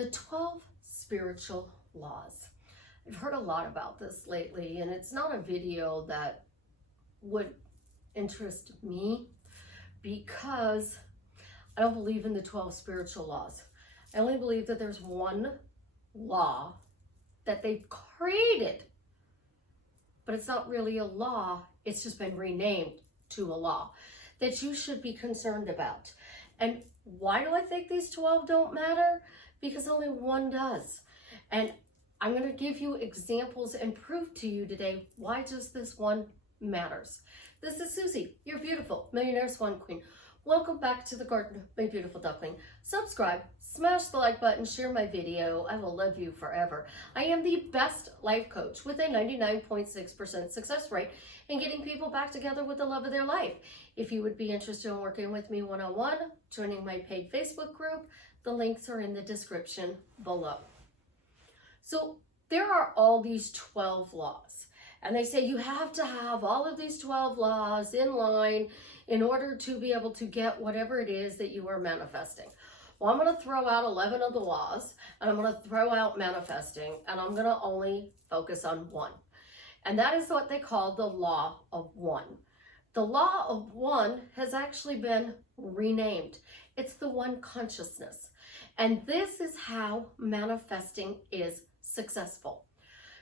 The 12 spiritual laws. I've heard a lot about this lately, and it's not a video that would interest me because I don't believe in the 12 spiritual laws. I only believe that there's one law that they've created, but it's not really a law. It's just been renamed to a law that you should be concerned about. And why do I think these 12 don't matter? Because only one does. And I'm going to give you examples and prove to you today why just this one matters. This is Susie, your beautiful Millionaire Swan Queen. Welcome back to the garden, my beautiful duckling. Subscribe, smash the like button, share my video. I will love you forever. I am the best life coach with a 99.6% success rate in getting people back together with the love of their life. If you would be interested in working with me one-on-one, joining my paid Facebook group, the links are in the description below. So there are all these 12 laws, and they say you have to have all of these 12 laws in line in order to be able to get whatever it is that you are manifesting. Well, I'm going to throw out 11 of the laws, and I'm going to throw out manifesting, and I'm going to only focus on one. And that is what they call the law of one. The law of one has actually been renamed. It's the one consciousness. And this is how manifesting is successful.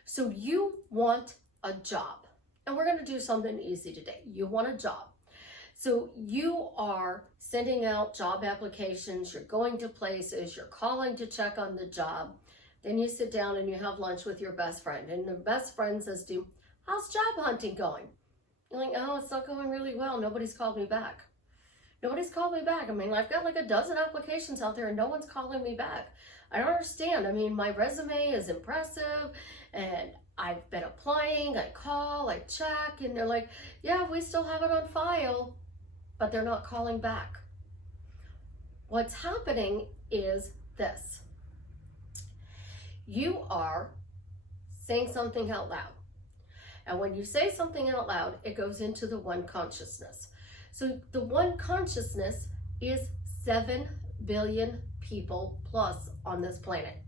So you want a job, and we're going to do something easy today. You want a job. So you are sending out job applications, you're going to places, you're calling to check on the job. Then you sit down and you have lunch with your best friend, and the best friend says to you, "How's job hunting going?" You're like, "Oh, it's not going really well. Nobody's called me back. Nobody's called me back. I mean, I've got like a dozen applications out there and no one's calling me back. I don't understand. I mean, my resume is impressive and I've been applying, I call, I check, and they're like, yeah, we still have it on file, but they're not calling back." What's happening is this. You are saying something out loud. And when you say something out loud, it goes into the one consciousness. So the one consciousness is 7 billion people plus on this planet.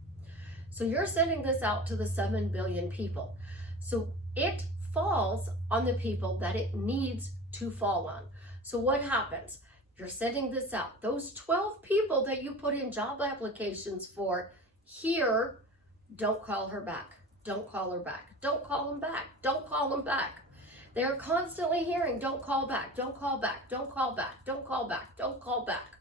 So you're sending this out to the 7 billion people. So it falls on the people that it needs to fall on. So what happens? You're sending this out. Those 12 people that you put in job applications for here, don't call her back. Don't call her back. Don't call them back. Don't call them back. They're constantly hearing, don't call back, don't call back, don't call back, don't call back, don't call back.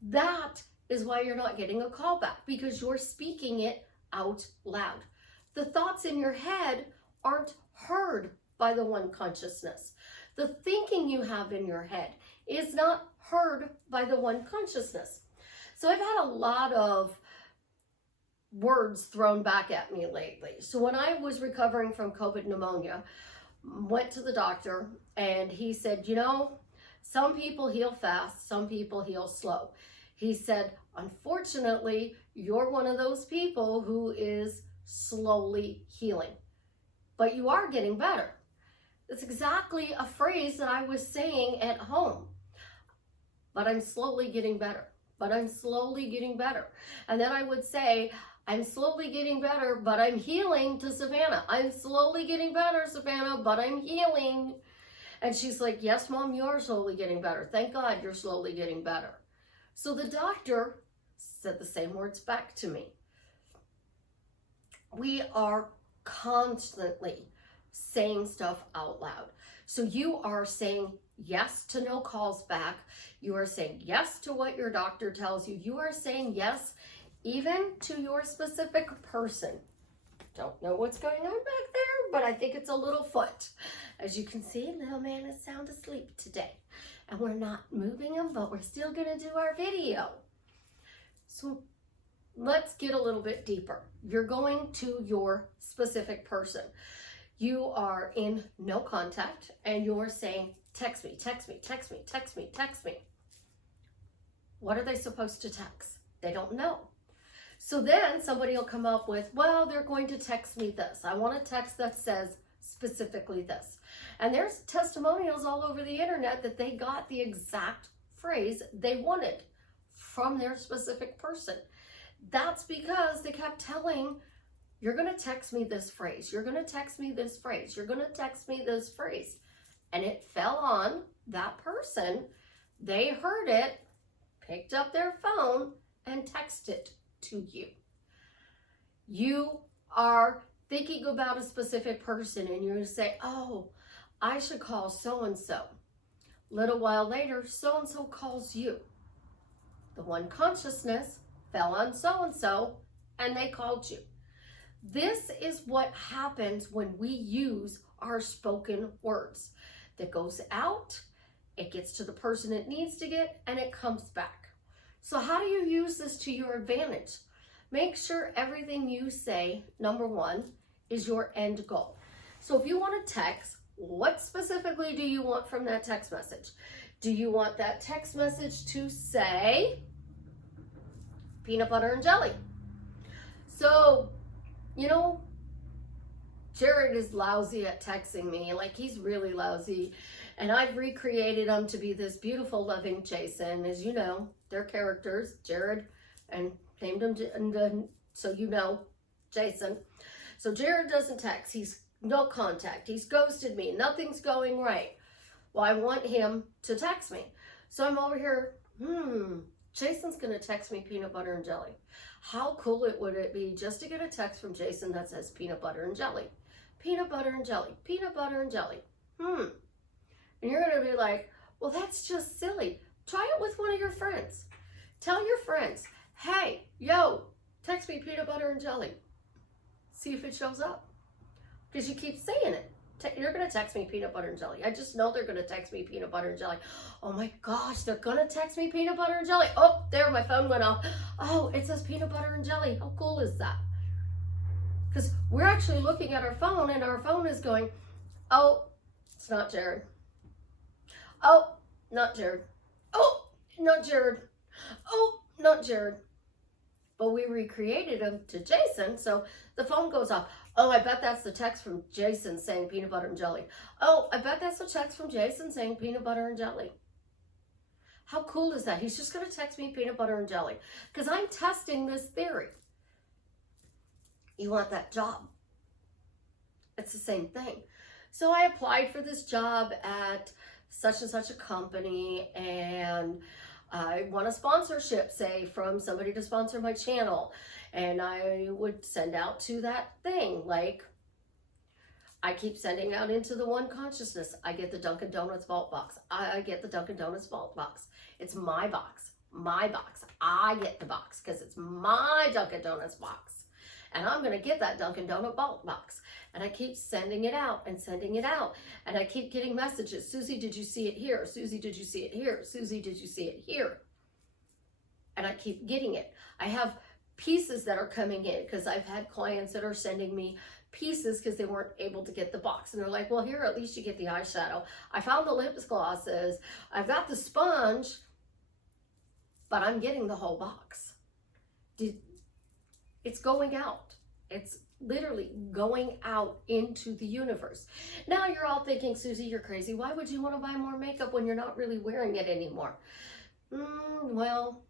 That is why you're not getting a call back, because you're speaking it out loud. The thoughts in your head aren't heard by the one consciousness. The thinking you have in your head is not heard by the one consciousness. So I've had a lot of words thrown back at me lately. So when I was recovering from COVID pneumonia, went to the doctor and he said, you know, some people heal fast, some people heal slow. He said, unfortunately, you're one of those people who is slowly healing, but you are getting better. It's exactly a phrase that I was saying at home. But I'm slowly getting better. But I'm slowly getting better. And then I would say, I'm slowly getting better, but I'm healing to Savannah. I'm slowly getting better, Savannah, but I'm healing. And she's like, yes, Mom, you are slowly getting better. Thank God you're slowly getting better. So the doctor said the same words back to me. We are constantly saying stuff out loud. So you are saying yes to no calls back. You are saying yes to what your doctor tells you. You are saying yes even to your specific person. Don't know what's going on back there, but I think it's a little foot. As you can see, little man is sound asleep today. And we're not moving him, but we're still gonna do our video. So let's get a little bit deeper. You're going to your specific person. You are in no contact and you're saying, text me, text me, text me, text me, text me. What are they supposed to text? They don't know. So then somebody will come up with, well, they're going to text me this. I want a text that says specifically this. And there's testimonials all over the internet that they got the exact phrase they wanted from their specific person. That's because they kept telling, you're going to text me this phrase. You're going to text me this phrase. You're going to text me this phrase. And it fell on that person. They heard it, picked up their phone, and texted to you. You are thinking about a specific person and you're going to say, oh, I should call so-and-so. Little while later, so-and-so calls you. The one consciousness fell on so-and-so and they called you. This is what happens when we use our spoken words. That goes out, it gets to the person it needs to get, and it comes back. So how do you use this to your advantage? Make sure everything you say, number one, is your end goal. So if you want to text, what specifically do you want from that text message? Do you want that text message to say peanut butter and jelly? So, Jared is lousy at texting me, like he's really lousy. And I've recreated him to be this beautiful, loving Jason. As you know, they're characters, Jared, and named him, so Jason. So Jared doesn't text, he's no contact, he's ghosted me, nothing's going right. Well, I want him to text me. So I'm over here, Jason's gonna text me peanut butter and jelly. How cool would it be just to get a text from Jason that says peanut butter and jelly? Peanut butter and jelly, peanut butter and jelly. And you're gonna be like, well, that's just silly. Try it with one of your friends. Tell your friends, hey, yo, text me peanut butter and jelly. See if it shows up. Because you keep saying it. You're going to text me peanut butter and jelly. I just know they're going to text me peanut butter and jelly. Oh my gosh, they're going to text me peanut butter and jelly. Oh, there, my phone went off. Oh, it says peanut butter and jelly. How cool is that? Because we're actually looking at our phone and our phone is going, oh, it's not Jared. Oh, not Jared. Oh, not Jared. Oh, not Jared. But we recreated him to Jason, so the phone goes off. Oh, I bet that's the text from Jason saying peanut butter and jelly. Oh, I bet that's the text from Jason saying peanut butter and jelly. How cool is that? He's just going to text me peanut butter and jelly because I'm testing this theory. You want that job. It's the same thing. So I applied for this job at such and such a company, and I want a sponsorship, say, from somebody to sponsor my channel. And I would send out to that thing, like, I keep sending out into the one consciousness. I get the Dunkin' Donuts vault box. I get the Dunkin' Donuts vault box. It's my box. My box. I get the box because it's my Dunkin' Donuts box. And I'm going to get that Dunkin' Donut vault box. And I keep sending it out and sending it out. And I keep getting messages. Susie, did you see it here? Susie, did you see it here? Susie, did you see it here? And I keep getting it. I have pieces that are coming in because I've had clients that are sending me pieces because they weren't able to get the box. And they're like, well, here, at least you get the eyeshadow. I found the lip glosses. I've got the sponge, but I'm getting the whole box. It's going out. It's literally going out into the universe. Now you're all thinking, Susie, you're crazy. Why would you want to buy more makeup when you're not really wearing it anymore? Well,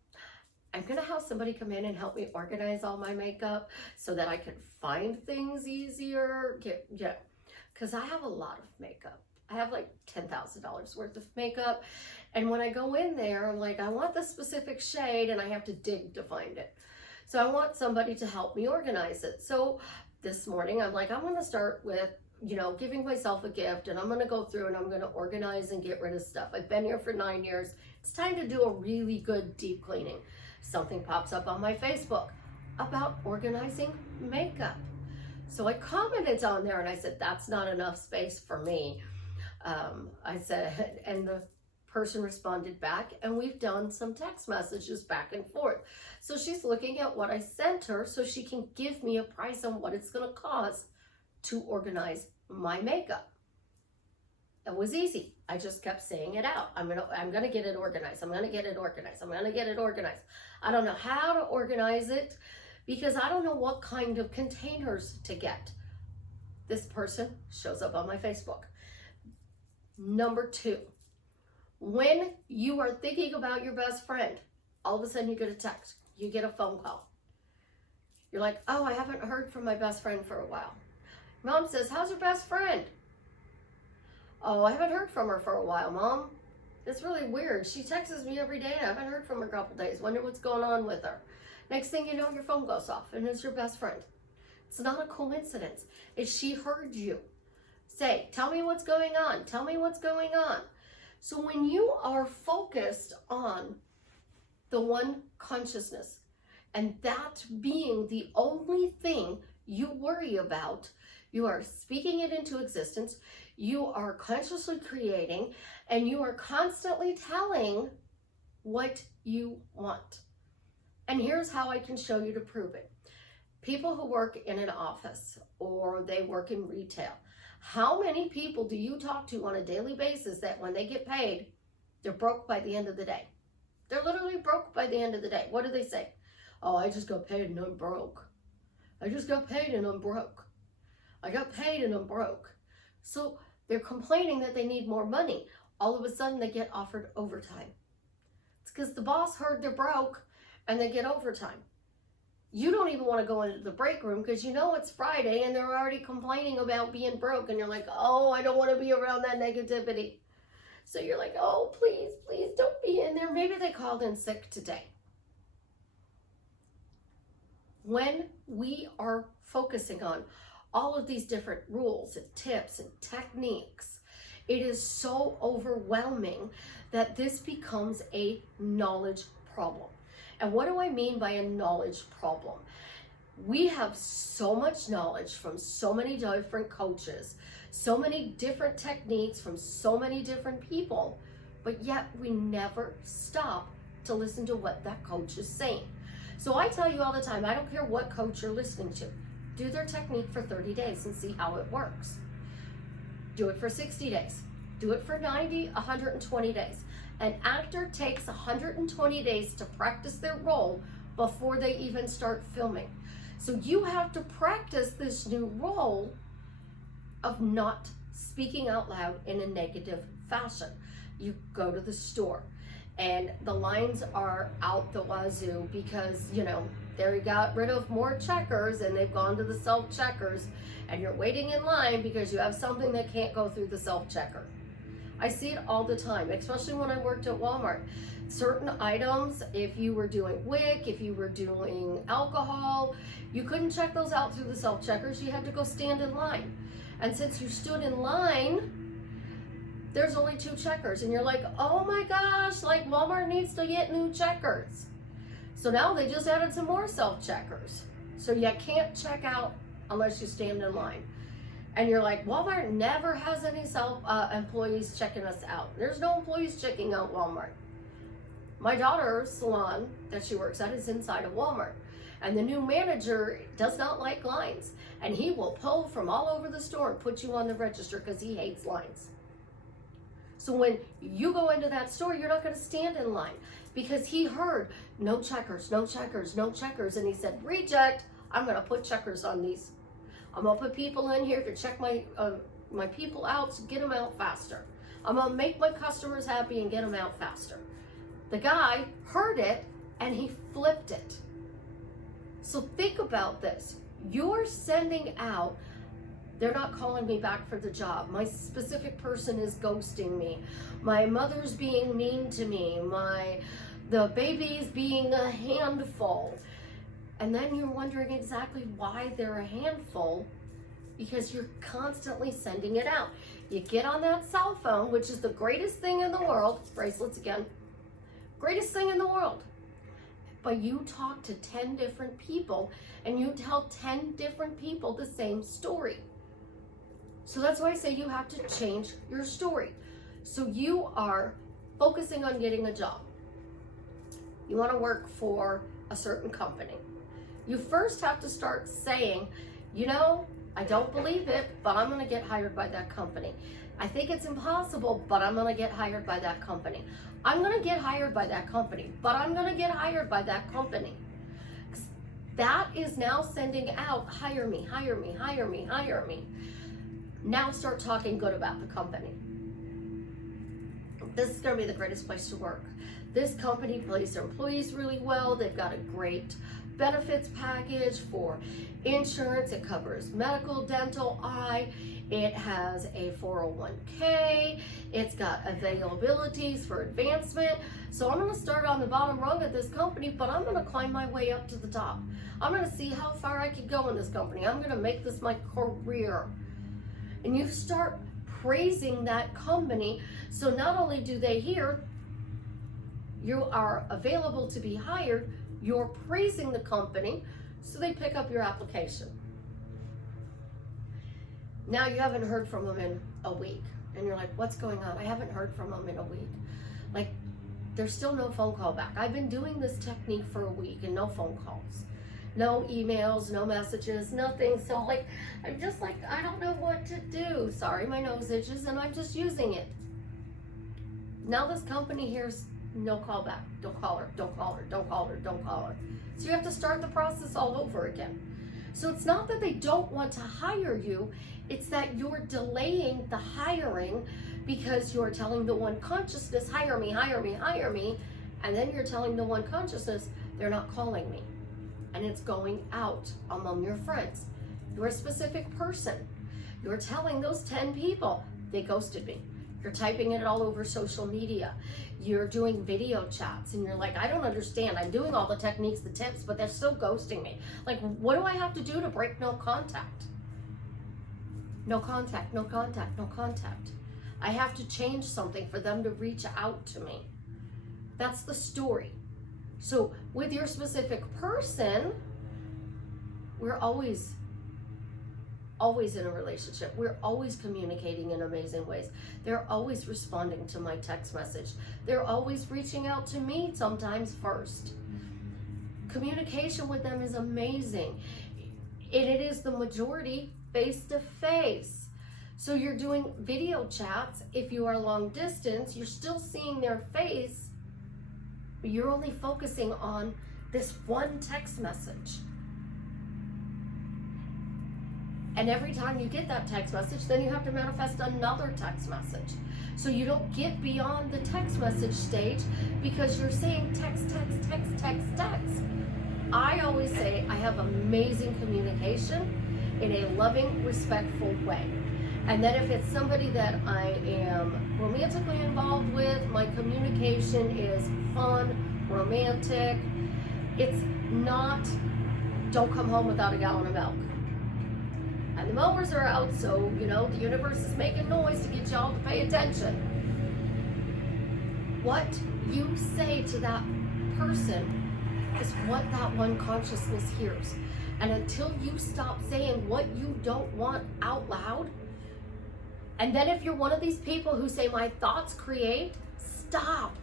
I'm going to have somebody come in and help me organize all my makeup so that I can find things easier. Yeah, because I have a lot of makeup. I have like $10,000 worth of makeup. And when I go in there, I'm like, I want the specific shade and I have to dig to find it. So I want somebody to help me organize it. So this morning, I'm like, I'm going to start with, giving myself a gift, and I'm going to go through and I'm going to organize and get rid of stuff. I've been here for 9 years. It's time to do a really good deep cleaning. Something pops up on my Facebook about organizing makeup. So I commented on there and I said, that's not enough space for me. I said, and the person responded back, and we've done some text messages back and forth. So she's looking at what I sent her so she can give me a price on what it's going to cost to organize my makeup. It was easy. I just kept saying it out. I'm gonna get it organized. I'm gonna get it organized. I'm gonna get it organized. I don't know how to organize it because I don't know what kind of containers to get. This person shows up on my Facebook. Number 2, when you are thinking about your best friend, all of a sudden you get a text, you get a phone call. You're like, oh, I haven't heard from my best friend for a while. Mom says, how's your best friend? Oh, I haven't heard from her for a while, Mom. It's really weird. She texts me every day and I haven't heard from her a couple days. Wonder what's going on with her. Next thing you know, your phone goes off and it's your best friend. It's not a coincidence. It's she heard you say, tell me what's going on. Tell me what's going on. So when you are focused on the one consciousness and that being the only thing you worry about, you are speaking it into existence, you are consciously creating, and you are constantly telling what you want. And here's how I can show you to prove it. People who work in an office or they work in retail, how many people do you talk to on a daily basis that when they get paid, they're broke by the end of the day? They're literally broke by the end of the day. What do they say? Oh, I just got paid and I'm broke. I just got paid and I'm broke. I got paid and I'm broke. So they're complaining that they need more money. All of a sudden they get offered overtime. It's because the boss heard they're broke and they get overtime. You don't even want to go into the break room because you know it's Friday and they're already complaining about being broke and you're like, oh, I don't want to be around that negativity. So you're like, oh, please, please don't be in there. Maybe they called in sick today. When we are focusing on all of these different rules and tips and techniques, it is so overwhelming that this becomes a knowledge problem. And what do I mean by a knowledge problem? We have so much knowledge from so many different coaches, so many different techniques from so many different people, but yet we never stop to listen to what that coach is saying. So I tell you all the time, I don't care what coach you're listening to, do their technique for 30 days and see how it works. Do it for 60 days. Do it for 90, 120 days. An actor takes 120 days to practice their role before they even start filming. So you have to practice this new role of not speaking out loud in a negative fashion. You go to the store and the lines are out the wazoo because, you know, they got rid of more checkers and they've gone to the self-checkers and you're waiting in line because you have something that can't go through the self-checker. I see it all the time, especially when I worked at Walmart. Certain items, if you were doing WIC, if you were doing alcohol, you couldn't check those out through the self-checkers. You had to go stand in line. And since you stood in line, there's only 2 checkers. And you're like, oh my gosh, like Walmart needs to get new checkers. So now they just added some more self-checkers. So you can't check out unless you stand in line. And you're like, Walmart never has any employees checking us out. There's no employees checking out Walmart. My daughter's salon that she works at is inside of Walmart. And the new manager does not like lines. And he will pull from all over the store and put you on the register because he hates lines. So when you go into that store, you're not going to stand in line because he heard no checkers, no checkers, no checkers. And he said, reject, I'm going to put checkers on these. I'm going to put people in here to check my people out, to get them out faster. I'm going to make my customers happy and get them out faster. The guy heard it and he flipped it. So think about this. You're sending out, they're not calling me back for the job. My specific person is ghosting me. My mother's being mean to me. The baby's being a handful. And then you're wondering exactly why they're a handful, because you're constantly sending it out. You get on that cell phone, which is the greatest thing in the world, bracelets again, greatest thing in the world. But you talk to 10 different people and you tell 10 different people the same story. So that's why I say you have to change your story. So you are focusing on getting a job. You want to work for a certain company. You first have to start saying, you know, I don't believe it, but I'm going to get hired by that company. I think it's impossible, but I'm going to get hired by that company. I'm going to get hired by that company, but I'm going to get hired by that company. That is now sending out, hire me, hire me, hire me, hire me. Now start talking good about the company. This is going to be the greatest place to work. This company plays their employees really well. They've got a great benefits package for insurance. It covers medical, dental, eye. It has a 401k. It's got availabilities for advancement. So I'm going to start on the bottom rung of this company, but I'm going to climb my way up to the top. I'm going to see how far I can go in this company. I'm going to make this my career. And you start praising that company. So not only do they hear you are available to be hired, you're praising the company, so they pick up your application. Now you haven't heard from them in a week, and you're like, what's going on? I haven't heard from them in a week. Like, there's still no phone call back. I've been doing this technique for a week and no phone calls, no emails, no messages, nothing. So like, I'm just like, I don't know what to do. Sorry, my nose itches, and I'm just using it. Now this company here's no call back. Don't call her, don't call her, don't call her, don't call her. So you have to start the process all over again. So it's not that they don't want to hire you, it's that you're delaying the hiring because you're telling the one consciousness, hire me, hire me, hire me, and then you're telling the one consciousness, they're not calling me. And it's going out among your friends. You're a specific person. You're telling those 10 people, they ghosted me. You're typing it all over social media. You're doing video chats and you're like, I don't understand. I'm doing all the techniques, the tips, but they're still ghosting me. Like, what do I have to do to break no contact? No contact, no contact, no contact. I have to change something for them to reach out to me. That's the story. So with your specific person, we're always in a relationship. We're always communicating in amazing ways. They're always responding to my text message. They're always reaching out to me sometimes first. Communication with them is amazing. It is the majority face-to-face. So you're doing video chats. If you are long distance, you're still seeing their face, but you're only focusing on this one text message. And every time you get that text message, then you have to manifest another text message. So you don't get beyond the text message stage because you're saying text, text, text, text, text. I always say I have amazing communication in a loving, respectful way. And then if it's somebody that I am romantically involved with, my communication is fun, romantic. It's not, don't come home without a gallon of milk. And the mowers are out, so, you know, the universe is making noise to get y'all to pay attention. What you say to that person is what that one consciousness hears. And until you stop saying what you don't want out loud, and then if you're one of these people who say, my thoughts create, stop.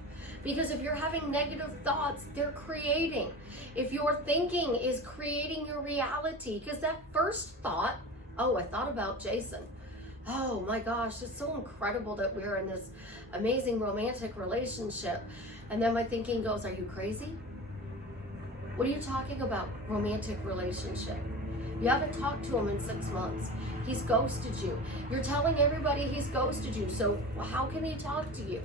Because if you're having negative thoughts, they're creating. If your thinking is creating your reality, because that first thought, oh, I thought about Jason. Oh my gosh, it's so incredible that we're in this amazing romantic relationship. And then my thinking goes, are you crazy? What are you talking about? Romantic relationship. You haven't talked to him in 6 months. He's ghosted you. You're telling everybody he's ghosted you. So how can he talk to you?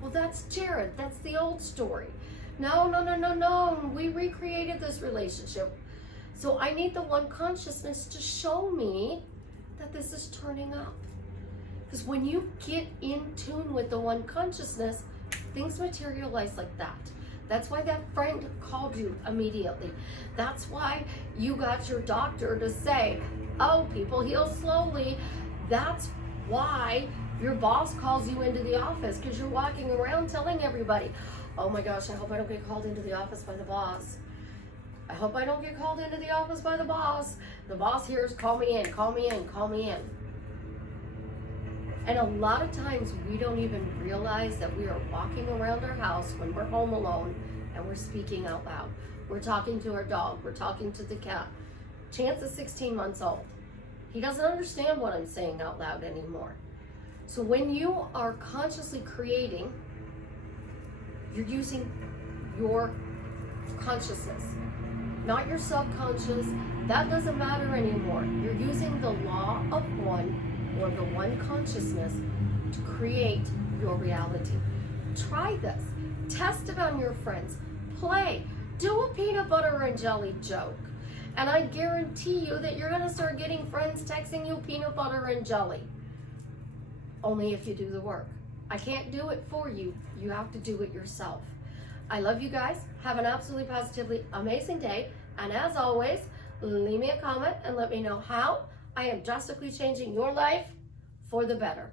Well, that's Jared. That's the old story. No. We recreated this relationship. So I need the one consciousness to show me that this is turning up. Because when you get in tune with the one consciousness, things materialize like that. That's why that friend called you immediately. That's why you got your doctor to say, oh, people heal slowly. That's why your boss calls you into the office, because you're walking around telling everybody, oh my gosh, I hope I don't get called into the office by the boss. I hope I don't get called into the office by the boss. The boss hears, call me in, call me in, call me in. And a lot of times we don't even realize that we are walking around our house when we're home alone and we're speaking out loud. We're talking to our dog, we're talking to the cat. Chance is 16 months old. He doesn't understand what I'm saying out loud anymore. So when you are consciously creating, you're using your consciousness, not your subconscious. That doesn't matter anymore. You're using the law of one, or the one consciousness, to create your reality. Try this. Test it on your friends. Play. Do a peanut butter and jelly joke. And I guarantee you that you're going to start getting friends texting you peanut butter and jelly. Only if you do the work. I can't do it for you. You have to do it yourself. I love you guys. Have an absolutely positively amazing day. And as always, leave me a comment and let me know how I am drastically changing your life for the better.